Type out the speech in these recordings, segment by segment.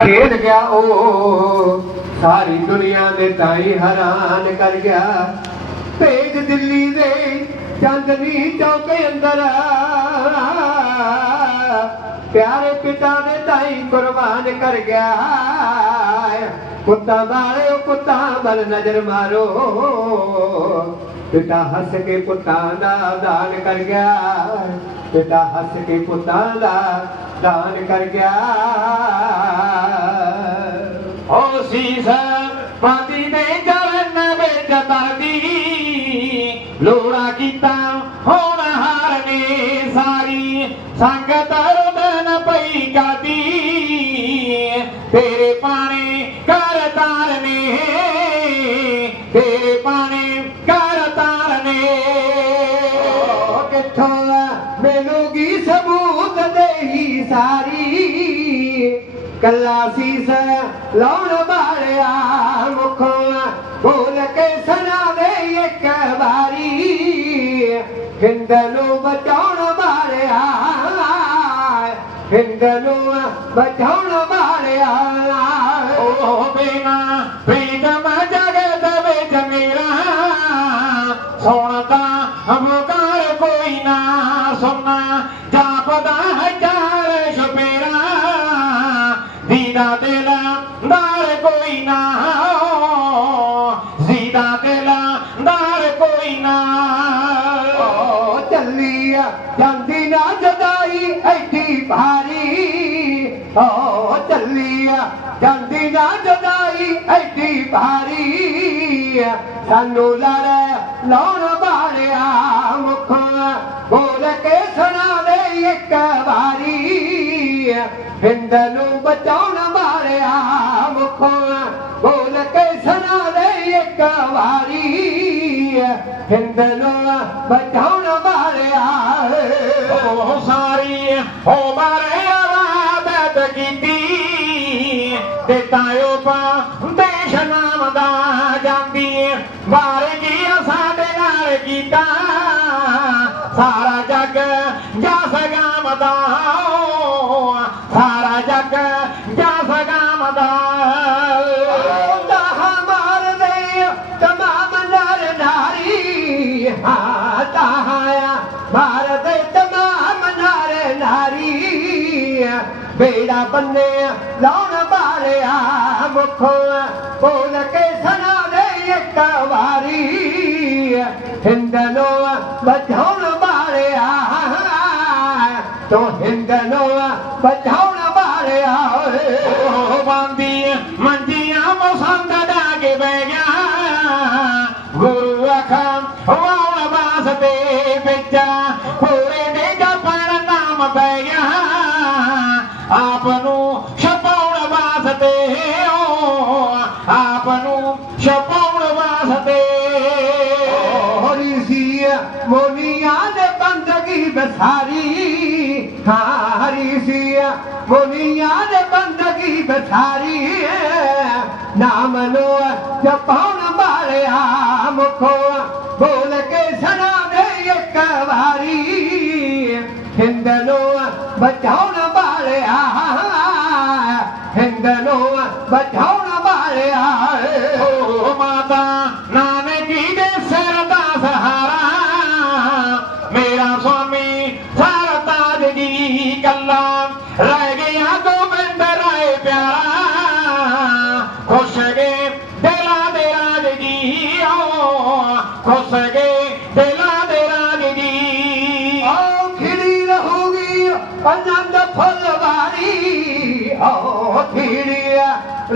ਖੇਡ ਗਿਆ ਉਹ। ਸਾਰੀ ਦੁਨੀਆ ਦੇ ਤਾਈ ਹੈਰਾਨ ਕਰ ਗਿਆ। ਭੇਜ ਦਿੱਲੀ ਦੇ ਚੰਦਨੀ ਚੌਕ ਅੰਦਰ। ਪਿਆਰੇ ਪਿਤਾ ਦੇ ਤਾਈ ਕੁਰਬਾਨ ਕਰ ਗਿਆ। ਕੁੱਤਾ ਵਾਲਿਓ ਕੁੱਤਾ ਵੱਲ ਨਜ਼ਰ ਮਾਰੋ। ਪਿਤਾ ਹੱਸ ਕੇ ਪੁੱਤਾਂ ਦਾ ਦਾਨ ਕਰ ਗਿਆ। ਪਿਤਾ ਹੱਸ ਕੇ ਪੁੱਤਾਂ ਦਾ ਦਾਨ ਕਰ ਗਿਆ ਓ ਸੀਸ, ਪਾਤੀ ਦੇ ਚਰਨ ਵਿੱਚ ਤਰਦੀ ਲੋੜਾ ਕੀਤਾ, ਹੁਣ ਹਾਰ ਨੇ ਸਾਰੀ। ਸੰਗਤ ਰਦਨ ਪਈ ਗਾਦੀ ਤੇਰੇ ਪਾਣੇ ਕਰ ਨੇ। ਤੇਰੇ ਪਾਣੀ ਸਾਰੀ ਕੱਲਾ ਸੀਸ ਲਾਉਣ ਵਾਲਿਆ ਮੁਖੋਂ ਬੋਲ ਕੇ ਸੁਣਾਵੇ ਇੱਕ ਵਾਰੀ। ਹਿੰਦ ਨੂੰ ਬਚਾਉਣ ਵਾਲਿਆ ਹਿੰਦ ਨੂੰ ਬਚਾਉਣ ਵਾਲਿਆ। ਓ ਬੇਨਾ ਪ੍ਰੀਤਮ ਜਗਤ ਵਿੱਚ ਮੇਰਾ। ਸੁਣਦਾ ਤਾਂ ਜਾਂਦੀ ਨਾ ਜਦਾਈ, ਐਡੀ ਭਾਰੀ। ਓ ਚੱਲੀ ਆ ਜਾਂਦੀ ਨਾ ਜਦਾਈ, ਐਡੀ ਭਾਰੀ। ਸਾਨੂੰ ਲੜ ਲਾਉਣ ਵਾਲਿਆ ਮੁਖੋਂ, ਬੋਲ ਕੇ ਸੁਣਾਵੇ ਇੱਕ ਵਾਰੀ। ਹਿੰਦ ਨੂੰ ਬਚਾਉਣ ਹਿੰਦ ਨੂੰ ਬਚਾਉਣ ਵਾਲਿਆ ਉਹ ਸਾਰੀ ਹੋ ਮਾਰੇ ਆਵਾਜ਼ ਕੀਤੀ। ਤੇ ਤਾਇਓ ਪਾ ਦੇਸ਼ ਨਾਮ ਦਾ ਜਾਂਦੀ ਵਾਰ ਗਿਆ ਸਾਡੇ ਨਾਲ ਕੀਤਾ। ਸਾਰਾ ਜੱਗ ਜਸ ਗਾਮਦਾ ਸਾਰਾ बेड़ बे लोन वारे आखो बोल के सेकारी हिंदे आजाऊ ਬੰਦਗੀ ਬਸਾਰੀ ਹਾਰੀ ਸੀ ਮੋਨੀਆਂ ਦੇ ਬੰਦਗੀ ਬਸਾਰੀ ਨਾਮ ਨੂੰ ਜਪਾਉਣ ਵਾਲਿਆ ਮੁਖੋ ਬੋਲ ਕੇ ਸੁਣਾ ਦੇ ਇੱਕ ਵਾਰੀ ਹਿੰਦ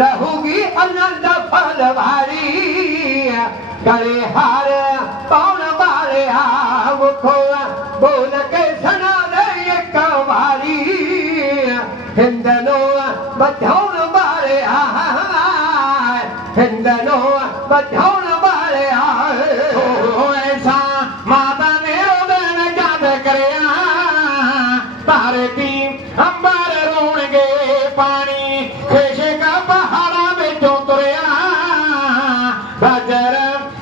रहूगी आनंद फल भारी करे हार कण बारे आखो बोल के सना हिंदनो हिंद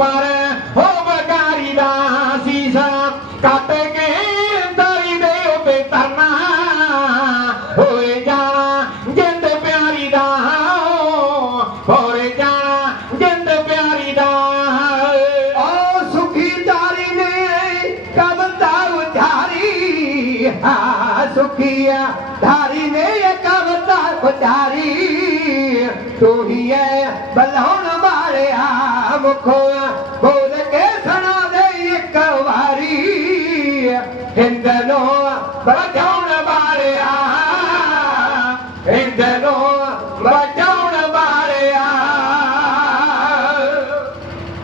ਪਰ ਹੋ ਬਗਾਰੀ ਦਾ ਸੀਸਾ ਕੱਟ ਕੇ ਦਰੀ ਦੇ ਉਤੇ ਤਰਨਾ ਹੋਏ ਜਾਣਾ ਜਿੰਦ ਪਿਆਰੀ ਦਾ, ਹੋਏ ਜਾਣਾ ਜਿੰਦ ਪਿਆਰੀ ਦਾ। ਓ ਸੁਖੀ ਤਾਰੀ ਨੇ ਕਵਤਾ ਉਚਾਰੀ ਆ ਸੁਖੀਆ ਧਾਰੀ ਨੇ ਇਹ ਕਵਤਾ ਉਚਾਰੀ ਤੂੰ ਹੀ ਹੈ ਬਲਾਉਣ ਵਾਲਿਆ। ਮੁਖੋਂ ਬੋਲ ਕੇ ਸੁਣਾ ਦੇ ਇੱਕ ਵਾਰੀ। ਹਿੰਦ ਨੂੰ ਬਚਾਉਣ ਵਾਲਿਆ ਹਿੰਦ ਨੂੰ